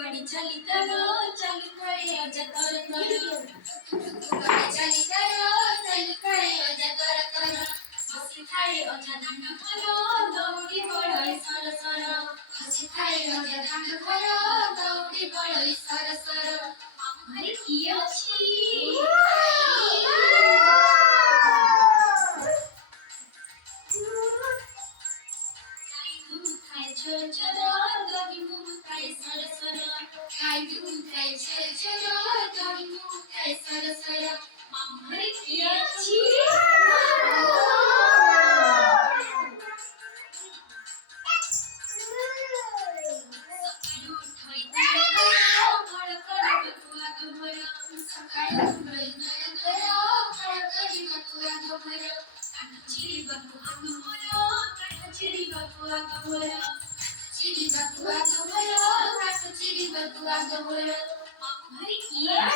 गाड़ी चली करो चल करे अजा कर करो गाड़ी चली करो चल करे अजा कर करो हसी खाए अजा धान करो दौड़ी बड़ई सर सर हसी खाए अजा धान करो दौड़ी बड़ई सर सर हमारे किए अछि छोर छोर गगी मुँह खाए सर सर खाई दूध खाए छोर छोर गगी मुँह खाए सर सर हमारे किए अछि Chiri batua gawara, mari kiya